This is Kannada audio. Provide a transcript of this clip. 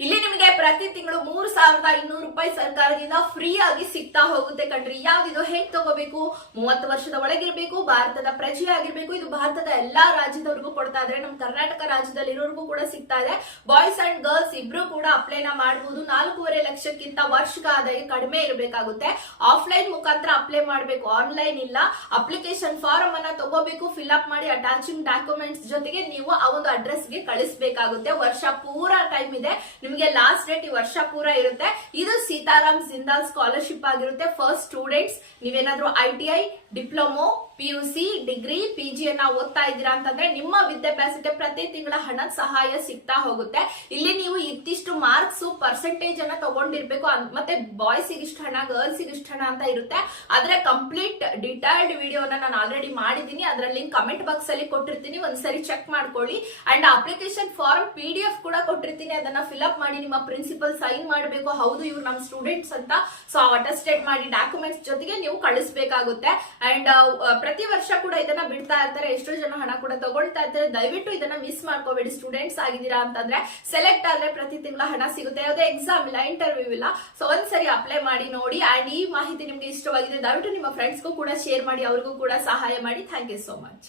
ಇಲ್ಲಿ ನಿಮಗೆ ಪ್ರತಿ ತಿಂಗಳು ಮೂರು ಸಾವಿರದ ಇನ್ನೂರು ರೂಪಾಯಿ ಸರ್ಕಾರದಿಂದ ಫ್ರೀ ಆಗಿ ಸಿಗ್ತಾ ಹೋಗುತ್ತೆ ಕಣ್ರಿ. ಯಾವ್ದಿದು ಹೇಗ್ ತಗೋಬೇಕು? ಮೂವತ್ತು ವರ್ಷದ ಒಳಗಿರ್ಬೇಕು, ಭಾರತದ ಪ್ರಜೆ ಆಗಿರ್ಬೇಕು ಇದು ಭಾರತದ ಎಲ್ಲಾ ರಾಜ್ಯದವರಿಗೂ ಕೊಡ್ತಾ ಇದ್ರೆ ನಮ್ಮ ಕರ್ನಾಟಕ ರಾಜ್ಯದಲ್ಲಿ ಇರೋರ್ಗೂ ಕೂಡ ಸಿಗ್ತಾ ಇದೆ. ಬಾಯ್ಸ್ ಅಂಡ್ ಗರ್ಲ್ಸ್ ಇಬ್ರು ಕೂಡ ಅಪ್ಲೈನ ಮಾಡಬಹುದು ನಾಲ್ಕೂವರೆ ಲಕ್ಷಕ್ಕಿಂತ ವರ್ಷದ ಆದಾಯ ಕಡಿಮೆ ಇರಬೇಕಾಗುತ್ತೆ. ಆಫ್ಲೈನ್ ಮುಖಾಂತರ ಅಪ್ಲೈ ಮಾಡಬೇಕು. ಆನ್ಲೈನ್ ಇಲ್ಲ. ಅಪ್ಲಿಕೇಶನ್ ಫಾರಂ ಅನ್ನ ತಗೋಬೇಕು. ಫಿಲ್ ಅಪ್ ಮಾಡಿ ಅಟ್ಯಾಚಿಂಗ್ ಡಾಕ್ಯುಮೆಂಟ್ಸ್ ಜೊತೆಗೆ ನೀವು ಆ ಒಂದು ಅಡ್ರೆಸ್ಗೆ ಕಳಿಸಬೇಕಾಗುತ್ತೆ. ವರ್ಷ ಪೂರಾ ಟೈಮ್ ಇದೆ. ನಿಮಗೆ ಲಾಸ್ಟ್ ಈ ವರ್ಷ ಪೂರ ಇರುತ್ತೆ. ಇದು ಸೀತಾರಾಮ್ ಜಿಂದಾಲ್ ಸ್ಕಾಲರ್ಶಿಪ್ ಆಗಿರುತ್ತೆ. ಫಸ್ಟ್ ಸ್ಟೂಡೆಂಟ್ಸ್ ನೀವೇನಾದ್ರೂ I T I diploma P U C degree P G ಅನ್ನ ಓದ್ತಾ ಇದ್ದೀರಾ ಅಂತಂದ್ರೆ ನಿಮ್ಮ ವಿದ್ಯಾಭ್ಯಾಸಕ್ಕೆ ಪ್ರತಿ ತಿಂಗಳ ಹಣದ ಸಹಾಯ ಸಿಗ್ತಾ ಹೋಗುತ್ತೆ. ಇಲ್ಲಿ ನೀವು ಇತ್ತಿಷ್ಟು ಮಾರ್ಕ್ಸ್ ಪರ್ಸೆಂಟೇಜ್ ಅನ್ನ ತಗೊಂಡಿರ್ಬೇಕು ಮತ್ತೆ ಬಾಯ್ಸ್ ಇಷ್ಟ ಹಣ ಗರ್ಲ್ಸ್ ಇಷ್ಟ ಹಣ ಅಂತ ಇರುತ್ತೆ. ಆದ್ರೆ ಕಂಪ್ಲೀಟ್ ಡಿಟೈಲ್ಡ್ ವಿಡಿಯೋನ ನಾನು ಆಲ್ರೆಡಿ ಮಾಡಿದ್ದೀನಿ. ಅದರ ಲಿಂಕ್ ಕಮೆಂಟ್ ಬಾಕ್ಸ್ ಅಲ್ಲಿ ಕೊಟ್ಟಿರ್ತೀನಿ. ಒಂದ್ಸರಿ ಚೆಕ್ ಮಾಡ್ಕೊಳ್ಳಿ. And application form P D F ಕೂಡ ಕೊಟ್ಟಿರ್ತೀನಿ. ಅದನ್ನ ಫಿಲ್ಅಪ್ ಮಾಡಿ ನಿಮ್ಮ ಪ್ರಿನ್ಸಿಪಲ್ ಸೈನ್ ಮಾಡಬೇಕು. ಹೌದು, ಇವ್ರು ನಮ್ಮ ಸ್ಟೂಡೆಂಟ್ಸ್ ಅಂತ. ಸೊ ಅಟೆಸ್ಟೇಟ್ ಮಾಡಿ ಡಾಕ್ಯುಮೆಂಟ್ಸ್ ಜೊತೆಗೆ ನೀವು ಕಳಿಸ್ಬೇಕಾಗುತ್ತೆ. ಅಂಡ್ ಪ್ರತಿ ವರ್ಷ ಕೂಡ ಇದನ್ನ ಬಿಡ್ತಾ ಇರ್ತಾರೆ. ಎಷ್ಟೋ ಜನ ಹಣ ಕೂಡ ತಗೊಳ್ತಾ ಇರ್ತಾರೆ. ದಯವಿಟ್ಟು ಇದನ್ನ ಮಿಸ್ ಮಾಡ್ಕೋಬೇಡಿ. ಸ್ಟೂಡೆಂಟ್ಸ್ ಆಗಿದ್ದೀರಾ ಅಂತಂದ್ರೆ ಸೆಲೆಕ್ಟ್ ಆದ್ರೆ ಪ್ರತಿ ತಿಂಗಳ ಹಣ ಸಿಗುತ್ತೆ. ಯಾವುದೇ ಎಕ್ಸಾಮ್ ಇಲ್ಲ ಇಂಟರ್ವ್ಯೂ ಇಲ್ಲ. ಸೊ ಒಂದ್ಸರಿ ಅಪ್ಲೈ ಮಾಡಿ, ನೋಡಿ. ಅಂಡ್ ಈ ಮಾಹಿತಿ ನಿಮ್ಗೆ ಇಷ್ಟವಾಗಿದೆ, ದಯವಿಟ್ಟು ನಿಮ್ಮ ಫ್ರೆಂಡ್ಸ್ಗೂ ಕೂಡ ಶೇರ್ ಮಾಡಿ, ಅವ್ರಿಗೂ ಕೂಡ ಸಹಾಯ ಮಾಡಿ. Thank you so much